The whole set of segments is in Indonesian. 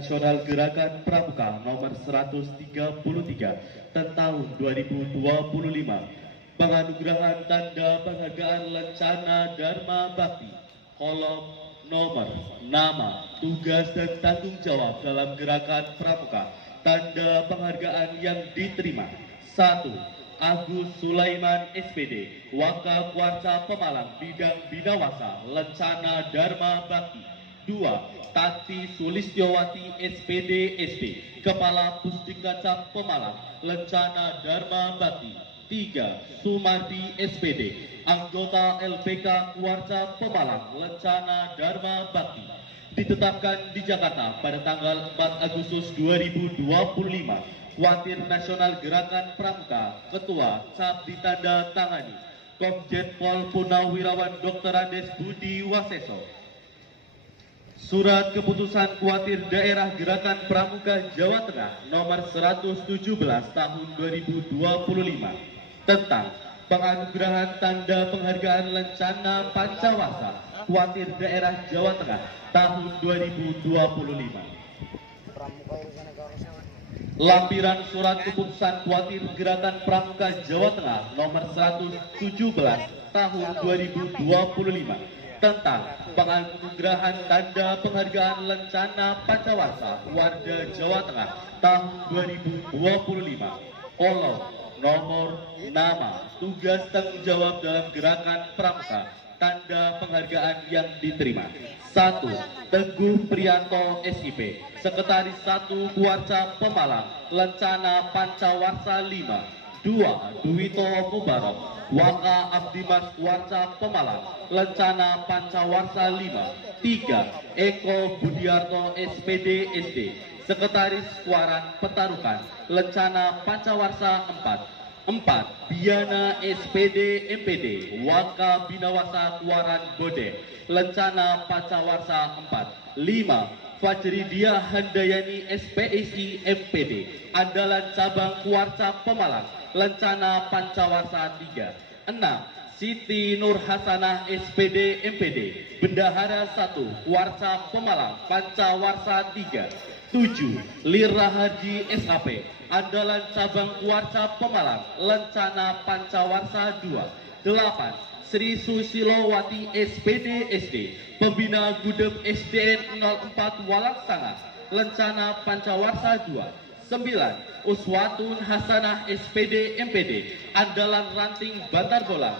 Nasional Gerakan Pramuka nomor 133 tahun 2025, penganugerahan tanda penghargaan Lencana Dharma Bakti, kolom nomor, nama, tugas dan tanggung jawab dalam Gerakan Pramuka. Tanda penghargaan yang diterima: 1. Agus Sulaiman SPD, Wakapwarsa Pemalang, bidang Binawasa, Lencana Dharma Bakti. 2. Tati Sulistyowati SPD SD, Kepala Pusdiknacam Pemalang, Lencana Dharma Bakti. 3. Sumardi SPD, anggota LPK Kuarsa Pemalang, Lencana Dharma Bakti. Ditetapkan di Jakarta pada tanggal 4 Agustus 2025. Watir Nasional Gerakan Pramuka, Ketua, cap ditanda tangani Komjen Pol Purnawirawan Dr. Andes Budi Waseso. Surat Keputusan Kuwatir Daerah Gerakan Pramuka Jawa Tengah nomor 117 tahun 2025 tentang penganugerahan tanda penghargaan Lencana Pancawasa Kuwatir Daerah Jawa Tengah tahun 2025. Lampiran Surat Keputusan Kuwatir Gerakan Pramuka Jawa Tengah nomor 117 tahun 2025 tentang penganugerahan tanda penghargaan Lencana Pancawasa Warga Jawa Tengah tahun 2025. Kolom nomor, nama, tugas tanggung jawab dalam Gerakan Pramuka. Tanda penghargaan yang diterima: 1. Teguh Priyanto SIP, Sekretaris 1 Kuarsa Pemalang, Lencana Pancawarsa 5. 2. Duwito Mubarok, Waka Abdimas Kuarsa Pemalang, Lencana Pancawarsa 5. 3. Eko Budiarto SPD SD, Sekretaris Kuaran Petarukan, Lencana Pancawarsa 4. 4. Biana SPD MPD, Waka Binawasa Kuaran Bode, Lencana Pancawarsa 4. 5. Fajridia Handayani SPSI MPD, Andalan Cabang Kuarsa Pemalang, Lencana Pancawarsa 3. 6. Siti Nur Hasanah SPD MPD, Bendahara 1 Kuarsa Pemalang, Pancawarsa 3. 7. Lira Haji SAP, Andalan Cabang Kuarsa Pemalang, Lencana Pancawarsa 2. 8. Sri Susilowati SPD SD, Pembina Gudem SDN 04 Walangsanga, Lencana Pancawarsa 2. 9. Uswatun Hasanah SPD MPD, Andalan Ranting Bantar Bolang,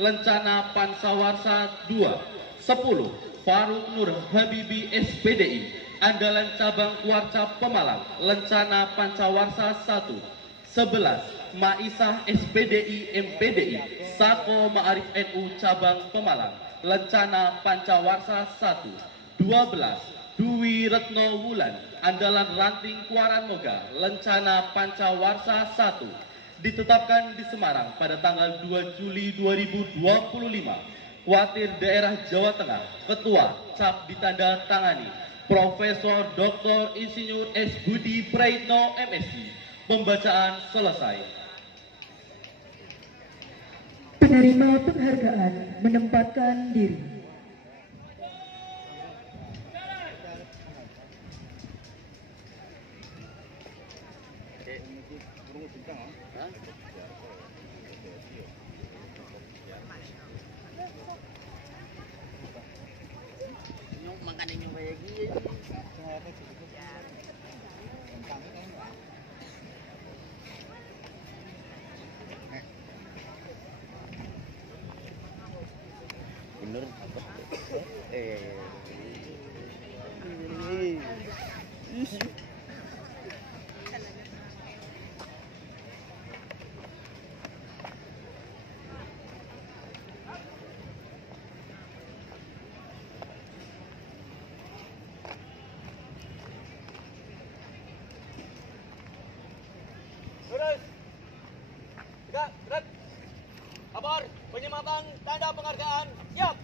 Lencana Pancawarsa 2. 10. Faruk Nur Habibi SPDI, Andalan Cabang Kuarsa Pemalang, Lencana Pancawarsa 1. 11. Maisah SPDI MPDI, Sako Ma'arif NU Cabang Pemalang, Lencana Pancawarsa 1. 12. Dwi Retno Wulan, Andalan Ranting Kuaran Moga, Lencana Pancawarsa 1. Ditetapkan di Semarang pada tanggal 2 Juli 2025. Kuwatir Daerah Jawa Tengah, Ketua, cap ditanda tangani Profesor Dr. Insinyur S. Budi Praitno MSc. Pembacaan selesai. Penerima penghargaan menempatkan diri. Bener apa? Lurus. Tegak, gerak. Kabar, penyematan tanda penghargaan. Siap.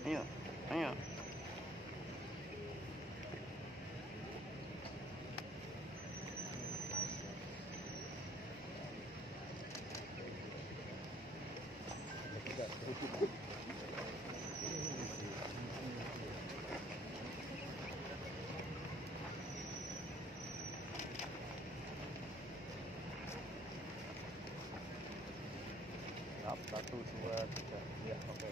Ayo, ayo. Satu, dua, tiga. Ya, oke.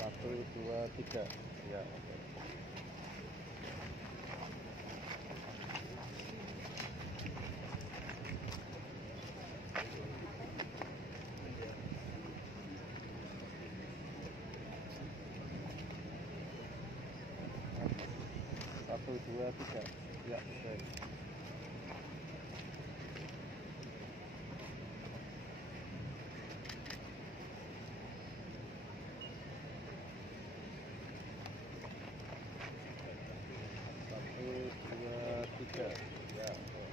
Satu, dua, tiga. Ya, oke. Satu, dua, tiga. Ya, oke. Satu, dua, tiga. Ya, oke.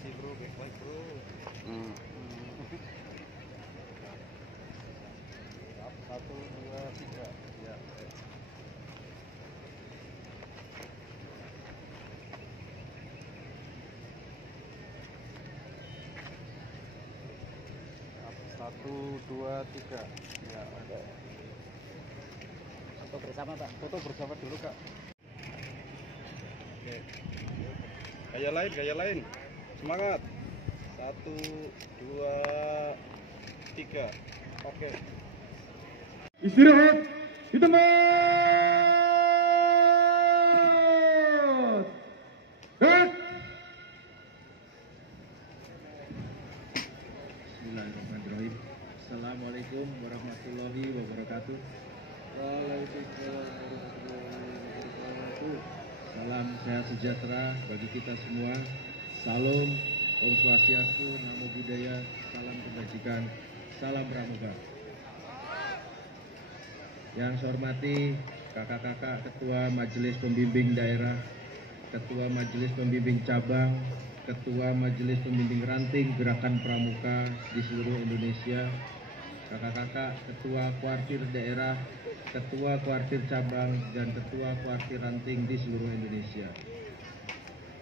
Si bro, baik bro. Satu, dua, tiga. Ya, oke. Satu, dua, tiga. Ya, oke. Foto bersama, Pak. Foto bersama dulu, Kak. Oke. Gaya lain. Semangat. Satu, dua, tiga. Oke. Istirahat di tempat. Bismillahirrahmanirrahim. Assalamualaikum warahmatullahi wabarakatuh. Waalaikumsalam warahmatullahi wabarakatuh. Salam sehat sejahtera bagi kita semua. Salam, Om Swastiastu, Namo Buddhaya, salam kebajikan, salam pramuka. Yang saya hormati kakak-kakak Ketua Majelis Pembimbing Daerah, Ketua Majelis Pembimbing Cabang, Ketua Majelis Pembimbing Ranting Gerakan Pramuka di seluruh Indonesia, kakak-kakak Ketua Kuartir Daerah, Ketua Kuartir Cabang, dan Ketua Kuartir Ranting di seluruh Indonesia.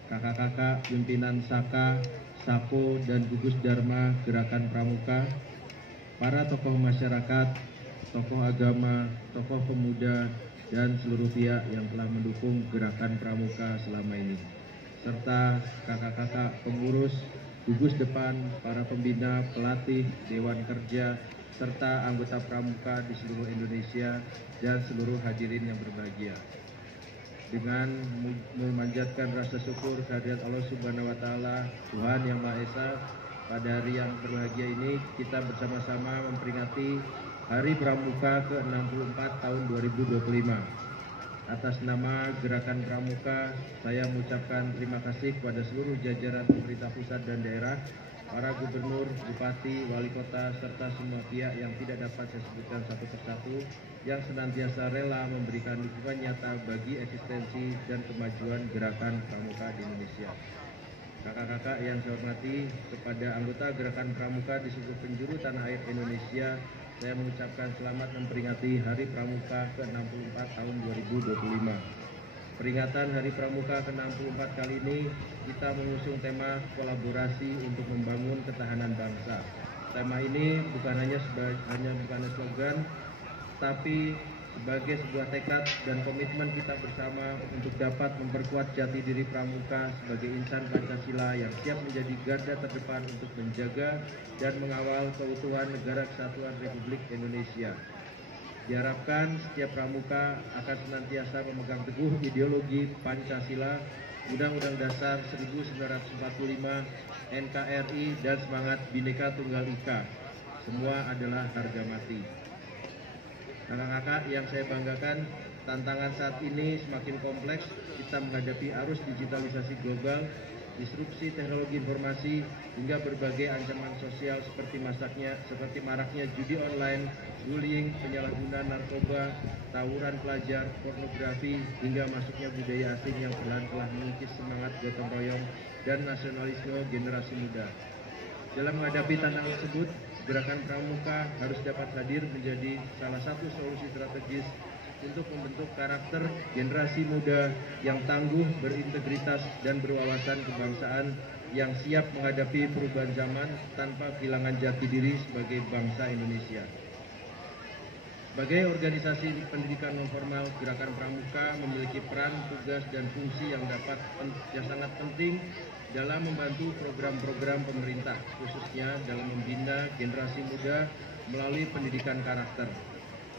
Kakak-kakak pimpinan Saka, Sako, dan Gugus Dharma Gerakan Pramuka, para tokoh masyarakat, tokoh agama, tokoh pemuda, dan seluruh pihak yang telah mendukung Gerakan Pramuka selama ini, serta kakak-kakak pengurus, gugus depan, para pembina, pelatih, dewan kerja, serta anggota Pramuka di seluruh Indonesia, dan seluruh hadirin yang berbahagia. Dengan memanjatkan rasa syukur kehadirat Allah Subhanahu wa Ta'ala, Tuhan Yang Maha Esa, pada hari yang berbahagia ini kita bersama-sama memperingati Hari Pramuka ke-64 tahun 2025. Atas nama Gerakan Pramuka, saya mengucapkan terima kasih kepada seluruh jajaran pemerintah pusat dan daerah, para gubernur, bupati, wali kota, serta semua pihak yang tidak dapat saya sebutkan satu persatu, yang senantiasa rela memberikan dukungan nyata bagi eksistensi dan kemajuan Gerakan Pramuka di Indonesia. Kakak-kakak yang saya hormati, kepada anggota Gerakan Pramuka di seluruh penjuru tanah air Indonesia, saya mengucapkan selamat memperingati Hari Pramuka ke-64 tahun 2025. Peringatan Hari Pramuka ke-64 kali ini kita mengusung tema kolaborasi untuk membangun ketahanan bangsa. Tema ini bukan hanya slogan, tapi sebagai sebuah tekad dan komitmen kita bersama untuk dapat memperkuat jati diri Pramuka sebagai insan Pancasila yang siap menjadi garda terdepan untuk menjaga dan mengawal keutuhan Negara Kesatuan Republik Indonesia. Diharapkan setiap Pramuka akan senantiasa memegang teguh ideologi Pancasila, Undang-Undang Dasar 1945, NKRI, dan semangat Bhinneka Tunggal Ika. Semua adalah harga mati. Kakak-kakak yang saya banggakan, tantangan saat ini semakin kompleks. Kita menghadapi arus digitalisasi global, disrupsi teknologi informasi, hingga berbagai ancaman sosial seperti maraknya judi online, bullying, penyalahgunaan narkoba, tawuran pelajar, pornografi, hingga masuknya budaya asing yang perlahan-lahan mengikis semangat gotong royong dan nasionalisme generasi muda. Dalam menghadapi tantangan tersebut, Gerakan Pramuka harus dapat hadir menjadi salah satu solusi strategis untuk membentuk karakter generasi muda yang tangguh, berintegritas, dan berwawasan kebangsaan yang siap menghadapi perubahan zaman tanpa kehilangan jati diri sebagai bangsa Indonesia. Sebagai organisasi pendidikan non formal, Gerakan Pramuka memiliki peran, tugas, dan fungsi yang sangat penting dalam membantu program-program pemerintah, khususnya dalam membina generasi muda melalui pendidikan karakter.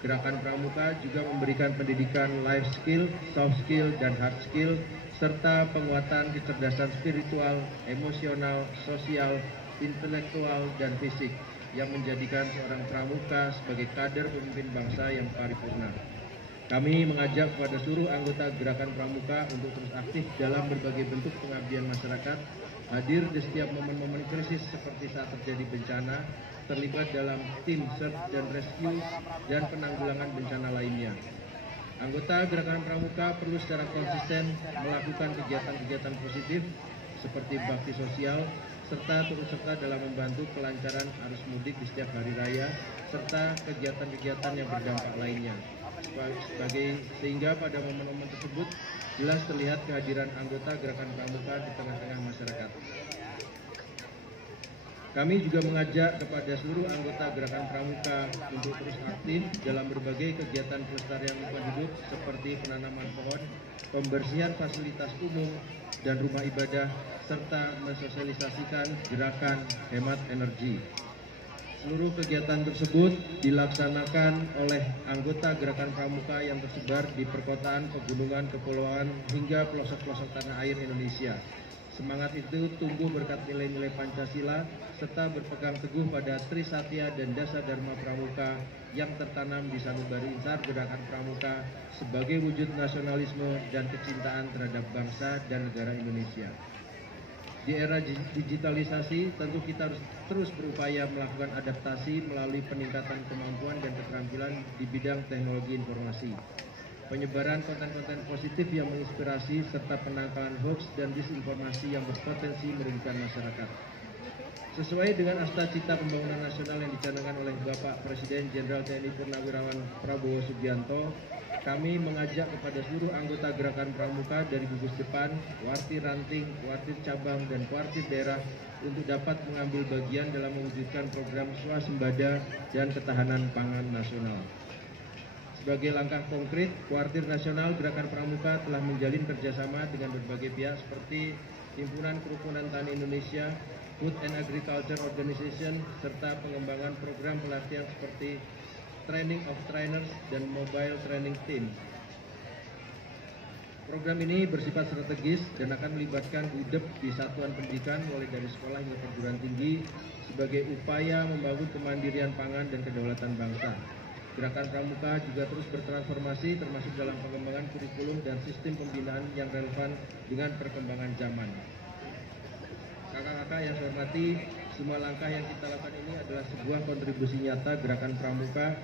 Gerakan Pramuka juga memberikan pendidikan life skill, soft skill, dan hard skill, serta penguatan kecerdasan spiritual, emosional, sosial, intelektual, dan fisik yang menjadikan seorang pramuka sebagai kader pemimpin bangsa yang paripurna. Kami mengajak kepada seluruh anggota Gerakan Pramuka untuk terus aktif dalam berbagai bentuk pengabdian masyarakat, hadir di setiap momen-momen krisis seperti saat terjadi bencana, terlibat dalam tim search dan rescue, dan penanggulangan bencana lainnya. Anggota Gerakan Pramuka perlu secara konsisten melakukan kegiatan-kegiatan positif seperti bakti sosial, serta turut serta dalam membantu kelancaran arus mudik di setiap hari raya, serta kegiatan-kegiatan yang berdampak lainnya. Sehingga pada momen-momen tersebut jelas terlihat kehadiran anggota Gerakan Pramuka di tengah-tengah masyarakat. Kami juga mengajak kepada seluruh anggota Gerakan Pramuka untuk terus aktif dalam berbagai kegiatan pelestarian lingkungan hidup seperti penanaman pohon, pembersihan fasilitas umum dan rumah ibadah, serta mensosialisasikan gerakan hemat energi. Seluruh kegiatan tersebut dilaksanakan oleh anggota Gerakan Pramuka yang tersebar di perkotaan, pegunungan, kepulauan, hingga pelosok-pelosok tanah air Indonesia. Semangat itu tumbuh berkat nilai-nilai Pancasila, serta berpegang teguh pada Trisatya dan Dasa Dharma Pramuka yang tertanam di sanubari insar Gerakan Pramuka sebagai wujud nasionalisme dan kecintaan terhadap bangsa dan negara Indonesia. Di era digitalisasi, tentu kita harus terus berupaya melakukan adaptasi melalui peningkatan kemampuan dan keterampilan di bidang teknologi informasi, penyebaran konten-konten positif yang menginspirasi, serta penangkalan hoax dan disinformasi yang berpotensi merugikan masyarakat. Sesuai dengan Asta-Cita Pembangunan Nasional yang dicanangkan oleh Bapak Presiden Jenderal TNI Purnawirawan Prabowo Subianto, kami mengajak kepada seluruh anggota Gerakan Pramuka dari gugus depan, kuartir ranting, kuartir cabang, dan kuartir daerah untuk dapat mengambil bagian dalam mewujudkan program swasembada dan ketahanan pangan nasional. Sebagai langkah konkret, kuartir nasional Gerakan Pramuka telah menjalin kerjasama dengan berbagai pihak seperti Himpunan Kerukunan Tani Indonesia, Food and Agriculture Organization, serta pengembangan program pelatihan seperti Training of Trainers dan Mobile Training Team. Program ini bersifat strategis dan akan melibatkan UDEP di satuan pendidikan mulai dari sekolah hingga perguruan tinggi sebagai upaya membangun kemandirian pangan dan kedaulatan bangsa. Gerakan Pramuka juga terus bertransformasi termasuk dalam pengembangan kurikulum dan sistem pembinaan yang relevan dengan perkembangan zaman. Kakak-kakak yang saya hormati, semua langkah yang kita lakukan ini adalah sebuah kontribusi nyata Gerakan Pramuka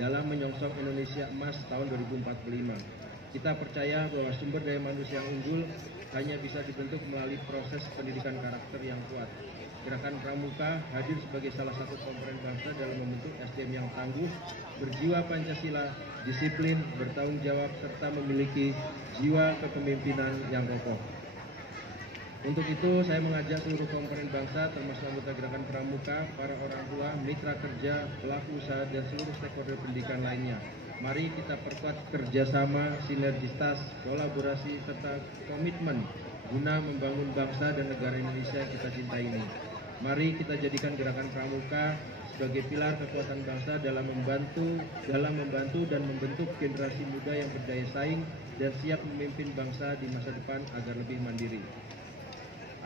dalam menyongsong Indonesia Emas tahun 2045. Kita percaya bahwa sumber daya manusia yang unggul hanya bisa dibentuk melalui proses pendidikan karakter yang kuat. Gerakan Pramuka hadir sebagai salah satu komponen bangsa dalam membentuk SDM yang tangguh, berjiwa Pancasila, disiplin, bertanggung jawab, serta memiliki jiwa kepemimpinan yang kokoh. Untuk itu, saya mengajak seluruh komponen bangsa, termasuk anggota Gerakan Pramuka, para orang tua, mitra kerja, pelaku usaha, dan seluruh stakeholder pendidikan lainnya. Mari kita perkuat kerjasama, sinergitas, kolaborasi, serta komitmen guna membangun bangsa dan negara Indonesia yang kita cintai ini. Mari kita jadikan Gerakan Pramuka sebagai pilar kekuatan bangsa dalam membantu dan membentuk generasi muda yang berdaya saing dan siap memimpin bangsa di masa depan agar lebih mandiri.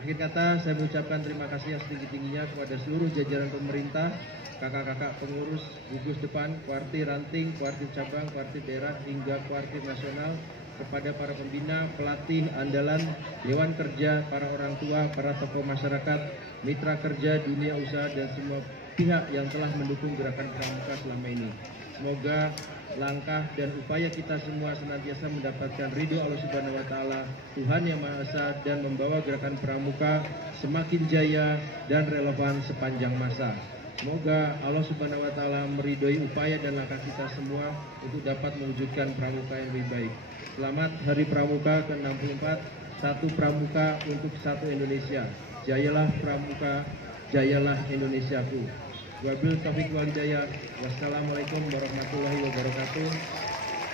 Akhir kata, saya mengucapkan terima kasih yang setinggi-tingginya kepada seluruh jajaran pemerintah, kakak-kakak pengurus, gugus depan, kuartir ranting, kuartir cabang, kuartir daerah, hingga kuartir nasional, kepada para pembina, pelatih andalan, dewan kerja, para orang tua, para tokoh masyarakat, mitra kerja, dunia usaha, dan semua pihak yang telah mendukung Gerakan Pramuka selama ini. Semoga langkah dan upaya kita semua senantiasa mendapatkan ridho Allah Subhanahu wa Ta'ala, Tuhan Yang Maha Esa, dan membawa Gerakan Pramuka semakin jaya dan relevan sepanjang masa. Semoga Allah Subhanahu wa Ta'ala meridhoi upaya dan langkah kita semua untuk dapat mewujudkan pramuka yang lebih baik. Selamat Hari Pramuka ke-64, satu pramuka untuk satu Indonesia. Jayalah pramuka, jayalah Indonesiaku. Wabil taufiq wal hidayah. Wassalamualaikum warahmatullahi wabarakatuh.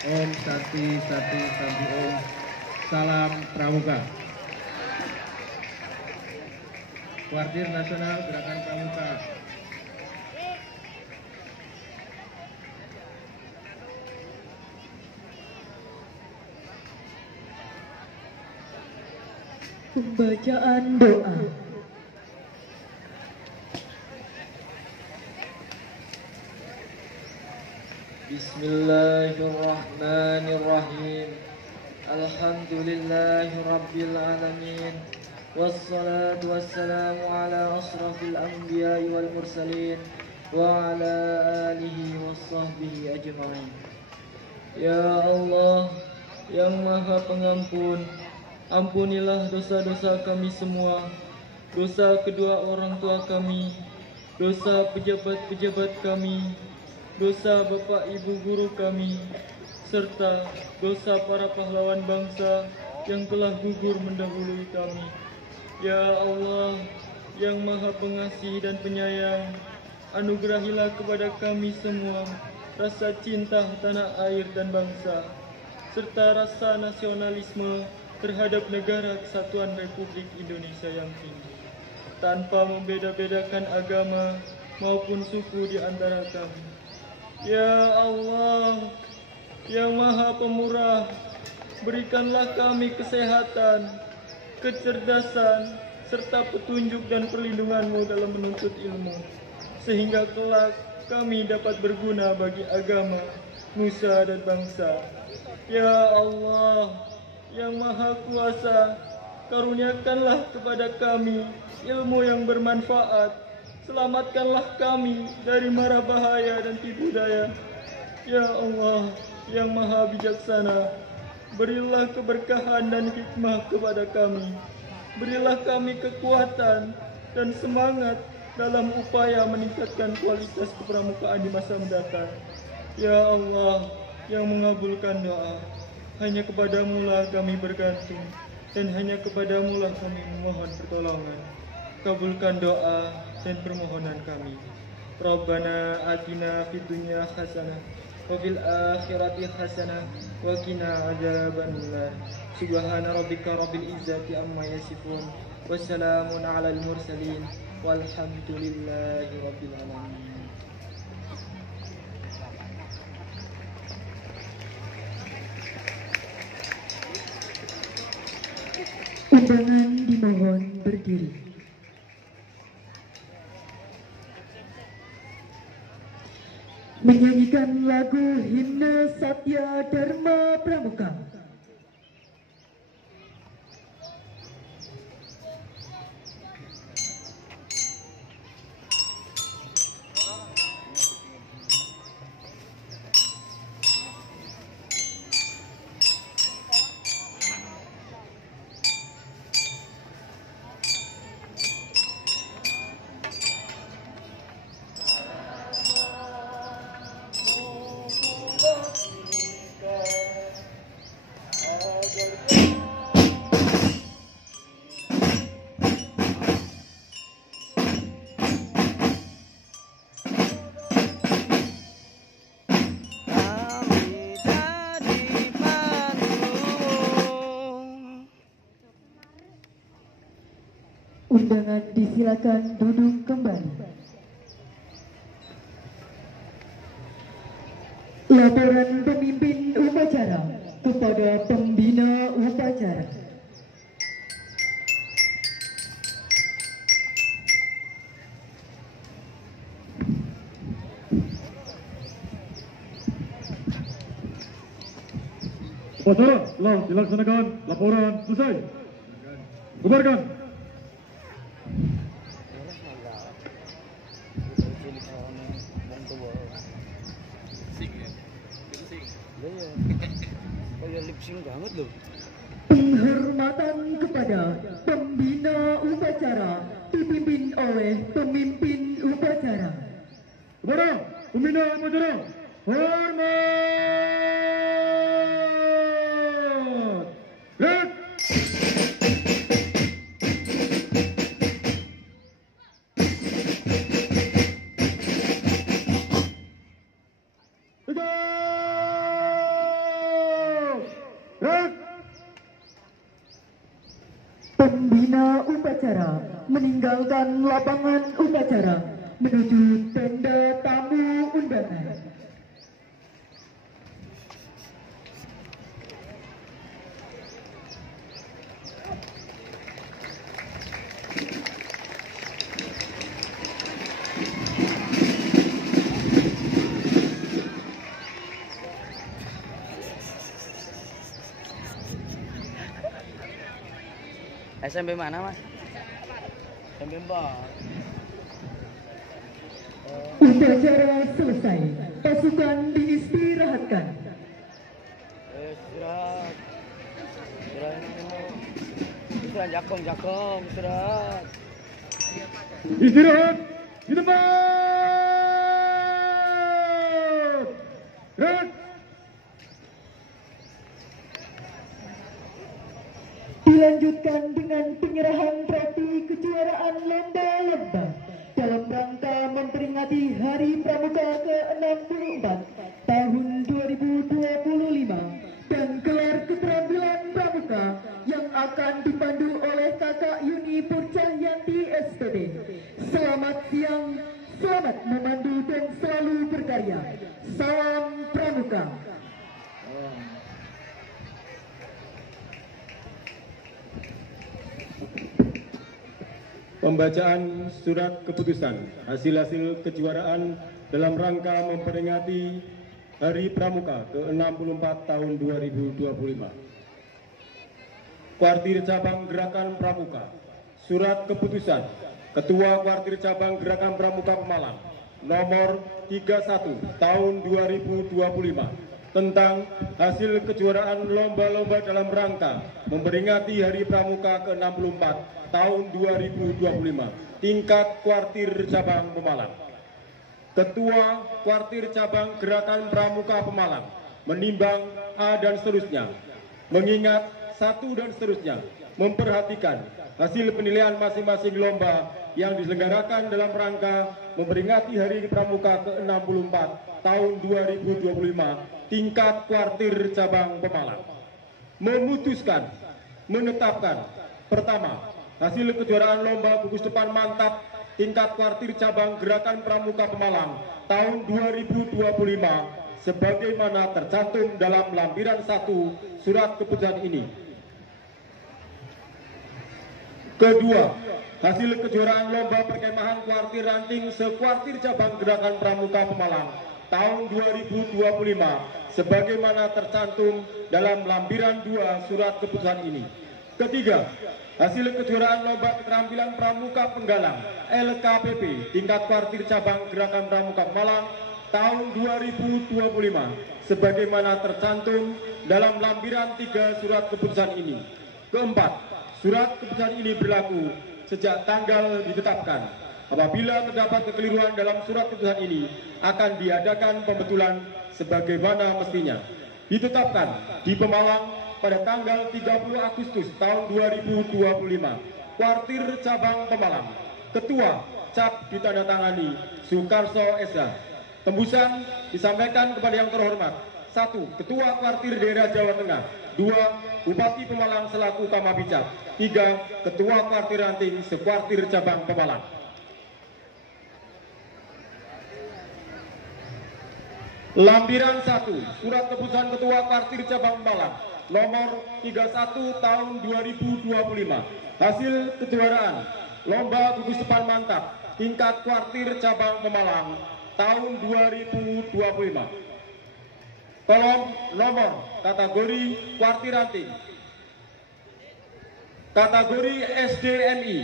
Om Santi Santi Santi Om. Salam Pramuka. Kuartir Nasional Gerakan Pramuka. Pembacaan doa. Bismillahirrahmanirrahim. Alhamdulillahi rabbil alamin. Wassalatu wassalamu ala asrafil anbiya'i wal mursalin wa ala alihi wassahbihi ajma'in. Ya Allah, yang Maha Pengampun, ampunilah dosa-dosa kami semua, dosa kedua orang tua kami, dosa pejabat-pejabat kami, dosa bapak ibu guru kami, serta dosa para pahlawan bangsa yang telah gugur mendahului kami. Ya Allah, yang Maha Pengasih dan Penyayang, anugerahilah kepada kami semua rasa cinta tanah air dan bangsa, serta rasa nasionalisme terhadap negara kesatuan Republik Indonesia yang tinggi, tanpa membeda-bedakan agama maupun suku di antara kami. Ya Allah, yang Maha Pemurah, berikanlah kami kesehatan, kecerdasan, serta petunjuk dan perlindungan-Mu dalam menuntut ilmu, sehingga kelak kami dapat berguna bagi agama, nusa dan bangsa. Ya Allah, yang Maha Kuasa, karuniakanlah kepada kami ilmu yang bermanfaat, selamatkanlah kami dari mara bahaya dan tipu daya. Ya Allah, yang Maha Bijaksana, berilah keberkahan dan hikmah kepada kami. Berilah kami kekuatan dan semangat dalam upaya meningkatkan kualitas kepramukaan di masa mendatang. Ya Allah, yang mengabulkan doa, hanya kepadamu lah kami bergantung, dan hanya kepadamu lah kami memohon pertolongan. Kabulkan doa dan permohonan kami. Rabbana atina fid dunya hasanah wa fil akhirati hasanah wa qina adzabannar. Subhana rabbika rabbil izzati amma yasifun. Wassalamun alal mursalin walhamdulillahi rabbil alamin. Undangan dimohon berdiri. Menyanyikan lagu Himne Satya Dharma Pramuka. Undangan disilakan duduk kembali. Laporan pemimpin upacara kepada pembina upacara. Upacara telah dilaksanakan, laporan selesai. Bubarkan. Penghormatan kepada pembina upacara dipimpin oleh pemimpin upacara. Kepada pembina upacara, hormat. Red. Pembina upacara meninggalkan lapangan upacara menuju tenda tamu undangan. SMP mana, Mas? SMP 4. Upacara selesai, pasukan diistirahatkan. Istirahat. Istirahat jakong, istirahat. Istirahat di tempat. Red. Dilanjutkan dengan penyerahan trofi kejuaraan lomba-lomba dalam rangka memperingati Hari Pramuka ke-64 tahun 2025 dan gelar keterampilan pramuka yang akan dipandu oleh Kakak Yuni Purcahyanti SPB. Selamat siang, selamat memandu dan selalu berkarya. Salam Pramuka. Pembacaan surat keputusan hasil-hasil kejuaraan dalam rangka memperingati Hari Pramuka ke-64 tahun 2025. Kuartir Cabang Gerakan Pramuka. Surat keputusan Ketua Kuartir Cabang Gerakan Pramuka Pemalang nomor 31 tahun 2025 tentang hasil kejuaraan lomba-lomba dalam rangka memperingati Hari Pramuka ke-64 tahun 2025 tingkat Kuartir Cabang Pemalang. Ketua Kuartir Cabang Gerakan Pramuka Pemalang menimbang A dan seterusnya, mengingat 1 dan seterusnya, memperhatikan hasil penilaian masing-masing lomba yang diselenggarakan dalam rangka memperingati Hari Pramuka ke-64 tahun 2025 tingkat Kuartir Cabang Pemalang. Memutuskan, menetapkan, pertama, hasil kejuaraan lomba gugus depan mantap tingkat Kuartir Cabang Gerakan Pramuka Pemalang tahun 2025 sebagaimana tercantum dalam lampiran 1 surat keputusan ini. Kedua, hasil kejuaraan lomba perkemahan kuartir ranting sekuartir Cabang Gerakan Pramuka Pemalang tahun 2025 sebagaimana tercantum dalam lampiran 2 surat keputusan ini. Ketiga, hasil kejuaraan lomba keterampilan pramuka penggalang LKPP tingkat kuartir cabang Gerakan Pramuka Pemalang tahun 2025 sebagaimana tercantum dalam lampiran 3 surat keputusan ini. Keempat, surat keputusan ini berlaku sejak tanggal ditetapkan. Apabila terdapat kekeliruan dalam surat keputusan ini, akan diadakan pembetulan sebagaimana mestinya. Ditetapkan di Pemalang pada tanggal 30 Agustus tahun 2025. Kuartir Cabang Pemalang. Ketua Cap ditandatangani Sukarso Esa. Tembusan disampaikan kepada yang terhormat. 1. Ketua Kuartir Daerah Jawa Tengah. 2. Bupati Pemalang selaku Kamabicap. 3. Ketua Kuartir Ranting Sekuartir Cabang Pemalang. Lampiran 1. Surat keputusan Ketua Kuartir Cabang Pemalang nomor 31 tahun 2025. Hasil kejuaraan Lomba Gugus Depan Mantap tingkat Kuartir Cabang Pemalang tahun 2025. Kolom nomor kategori Kuartir Ranting. Kategori SDMI.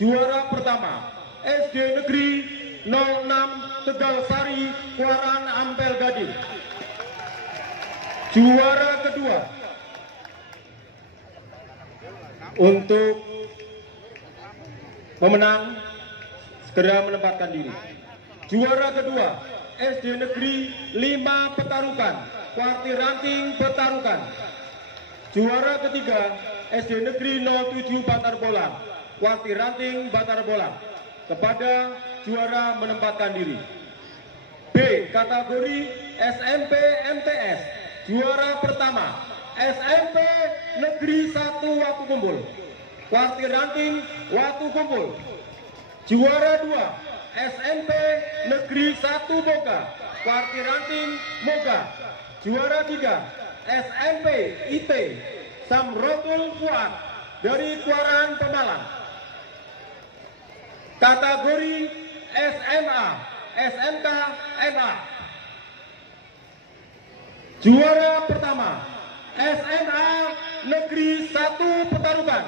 Juara pertama SD Negeri 06 Tegal Sari, Kuaran Ampel Gading. Juara kedua untuk pemenang segera menempatkan diri. Juara kedua SD Negeri 5 Petarukan, Kuartir Ranting Petarukan. Juara ketiga SD Negeri 07 Bantar Bolang, Kuartir Ranting Bantar Bolang. Kepada juara menempatkan diri. B. Kategori SMP MTS. Juara pertama SMP Negeri 1 Watu Kumpul, Kuartir Ranting Watu Kumpul. Juara 2 SMP Negeri 1 Moga, Kuartir Ranting Moga. Juara 3 SMP IT Samrotul Fuad dari Kuaran Pemalang. Kategori SMA SMK MA. Juara pertama SMA Negeri 1 Petarukan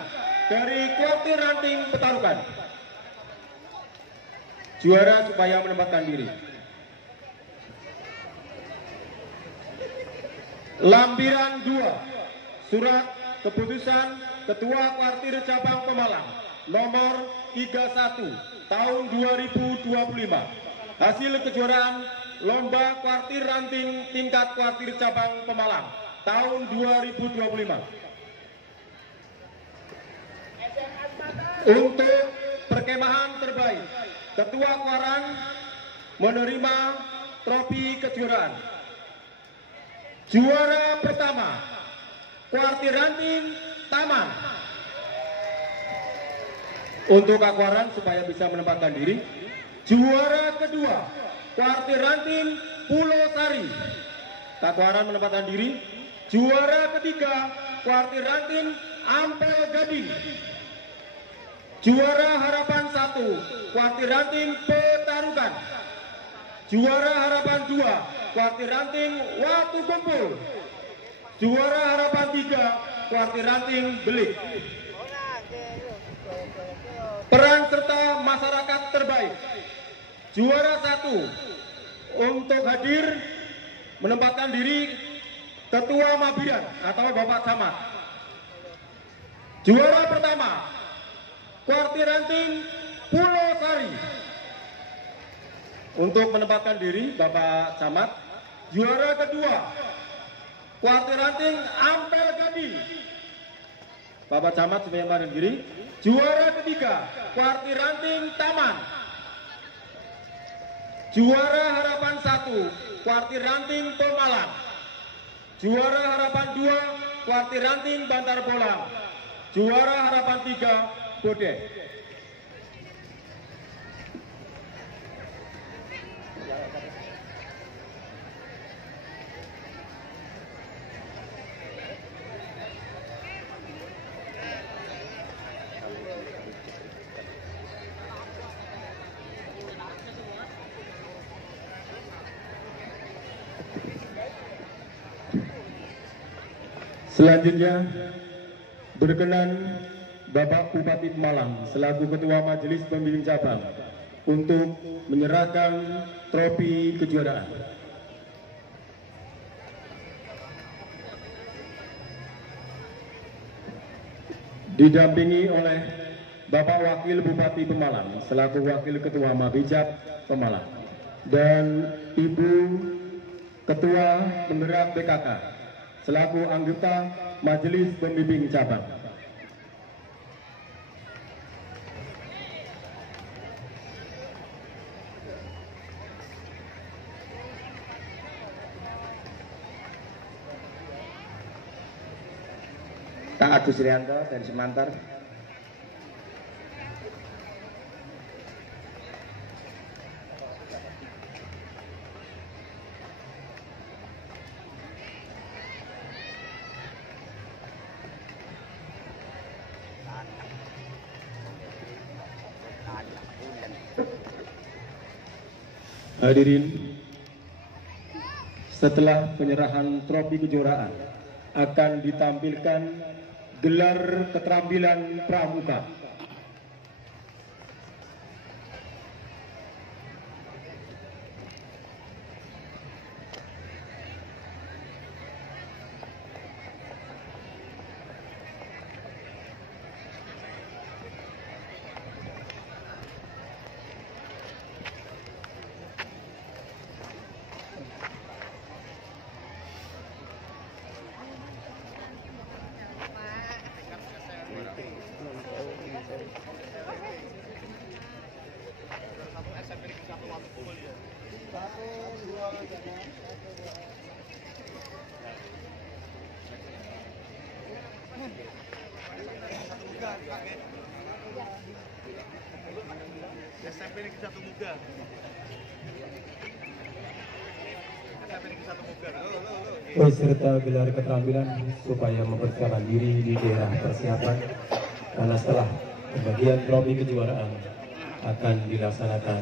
dari Kuartir Ranting Petarukan. Juara supaya menempatkan diri. Lampiran 2. Surat keputusan Ketua Kuartir Cabang Pemalang nomor 31 tahun 2025. Hasil kejuaraan Lomba Kuartir Ranting tingkat Kuartir Cabang Pemalang tahun 2025. Untuk perkemahan terbaik, Ketua Kuaran menerima trofi kejuaraan. Juara pertama Kuartir Ranting Taman. Untuk Kuaran supaya bisa menempatkan diri. Juara kedua Kuartir Ranting Pulau Sari. Kuaran menempatkan diri. Juara ketiga Kuartir Ranting Ampel Gading. Juara harapan 1 Kuartir Ranting Petarukan. Juara harapan 2 Kuartir Ranting Watu Kumpul. Juara harapan 3 Kuartir Ranting Belik. Peran serta masyarakat terbaik. Juara 1 untuk hadir menempatkan diri Ketua Mabiran atau Bapak Camat. Juara pertama Kuartir Ranting Pulau Sari. Untuk menempatkan diri Bapak Camat. Juara kedua Kuartir Ranting Ampel Gading. Bapak Camat supaya menempatkan diri. Juara ketiga Kuartir Ranting Taman. Juara harapan 1 Kuartir Ranting Pemalang. Juara harapan 2 Kuartir Ranting Bantar Bolang. Juara harapan 3 Bode. Selanjutnya berkenan Bapak Bupati Pemalang selaku Ketua Majelis Pembimbing Cabang untuk menyerahkan trofi kejuaraan. Didampingi oleh Bapak Wakil Bupati Pemalang selaku Wakil Ketua Mabicap Pemalang dan Ibu Ketua Penggerak PKK, selaku anggota Majelis Pembimbing Cabang. Kak Agus Rianto dari Semantar. Hadirin, setelah penyerahan trofi kejuaraan akan ditampilkan gelar keterampilan pramuka. SMP Negeri 1 Muga. SMP Negeri 1 Muga. Beserta gelar keterampilan supaya mempersiapkan diri di daerah persiapan, karena setelah pembagian trofi kejuaraan akan dilaksanakan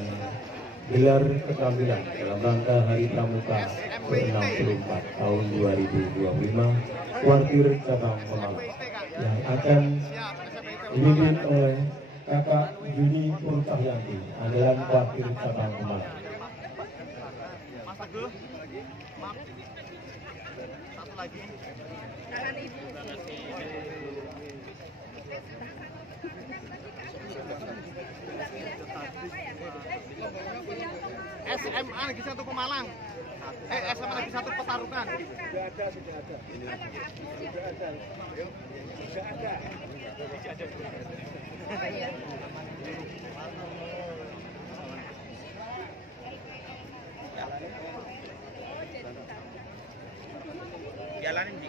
gelar keterampilan dalam rangka Hari Pramuka ke-64 tahun 2025 Kuartir Cabang Pemalang yang akan dipimpin oleh Kakak Juni Purtahyanti, andalan Kuartir Cabang Pemalang. Mas Teguh, maaf. Satu lagi. Tangan ibu. SMA Negeri 1 Pemalang. SMA Negeri 1 Petarukan. Sudah ada. Oh iya. Jalanin di.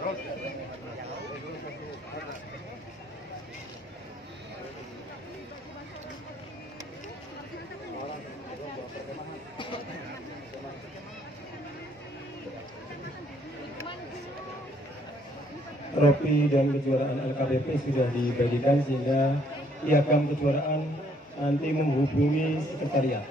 Trofi dan kejuaraan LKPP sudah dibagikan sehingga piagam kejuaraan nanti menghubungi sekretariat.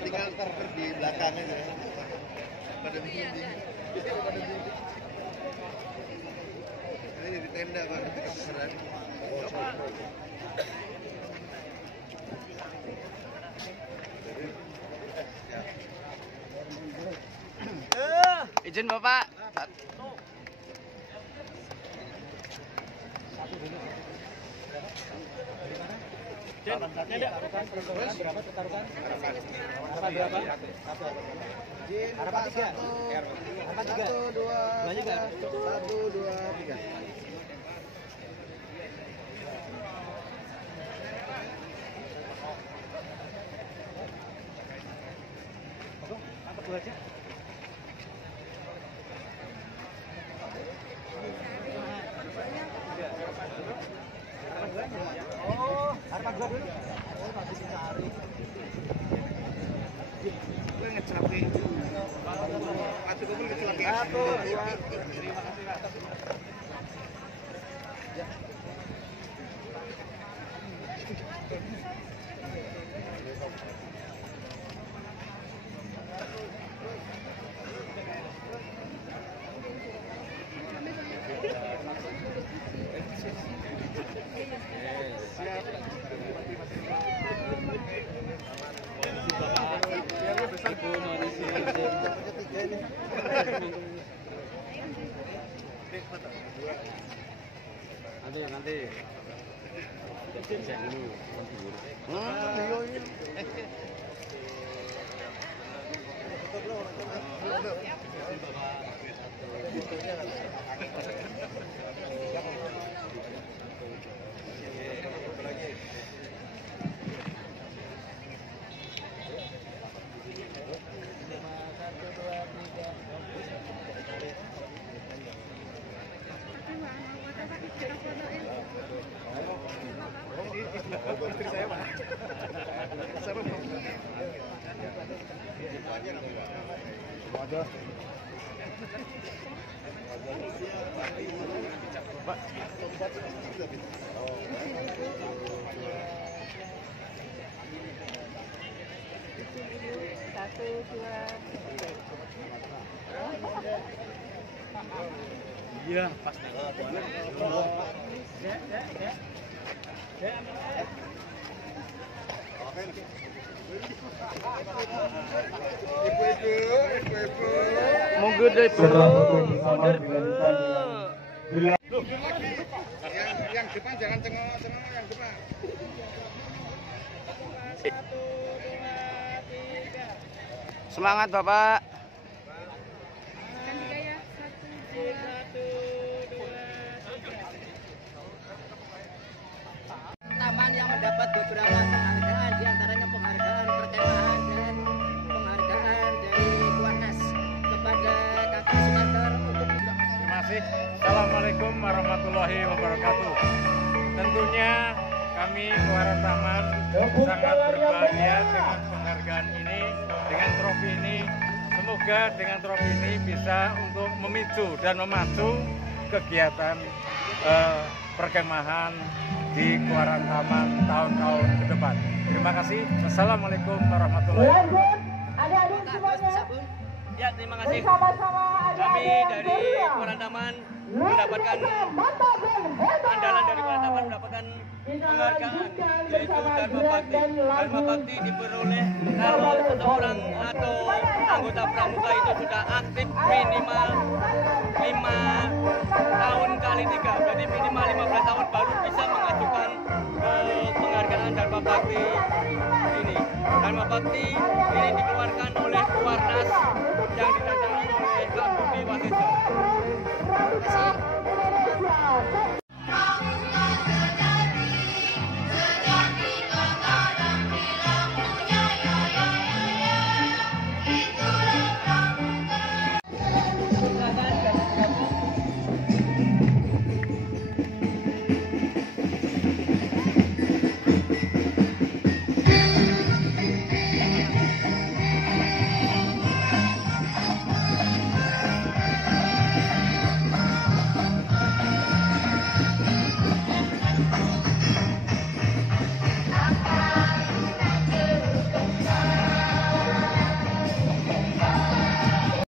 Tinggal di belakang aja. Pada bingung. Ini di tenda kan keseran. Izin Bapak. Harapan 3. Harapan 3. 1, 2, 3. Oh, harapan 2 dulu. Oh, habis cari. Gue ngecelakin. Satu gue ngecelakin. 1, 2. Terima kasih, Pak. Nanti. Iya, pasti. Monggo deh, Bu. Mundur, Bu. Yang depan jangan cengok-cengok yang depan. 1, 2, 3. Semangat, Bapak. Taman yang mendapat beberapa penghargaan, diantaranya penghargaan perkemahan dan penghargaan dari Kuarnas kepada Kakak Sukandar untuk. Terima kasih. Assalamualaikum warahmatullahi wabarakatuh. Tentunya kami Keluaran Taman sangat berbahagia dengan penghargaan ini, dengan trofi ini. Semoga dengan trofi ini bisa untuk memicu dan memacu kegiatan perkemahan di Keluaran Taman tahun-tahun ke depan. Terima kasih. Wassalamualaikum warahmatullahi wabarakatuh. Adik-adik semuanya. Ya, terima kasih. Bersama-sama Kami dari Keluaran Taman mendapatkan andalan dari Keluaran Taman mendapatkan penghargaan yaitu Dharma Bakti. Dharma Bakti diperoleh kalau seseorang atau anggota pramuka itu sudah aktif minimal 5 tahun kali 3, berarti minimal 15 tahun baru bisa mengajukan penghargaan Dharma Bakti ini. Dharma Bakti ini dikeluarkan oleh Kuarnas yang ditandai oleh Kak Budi Waseso.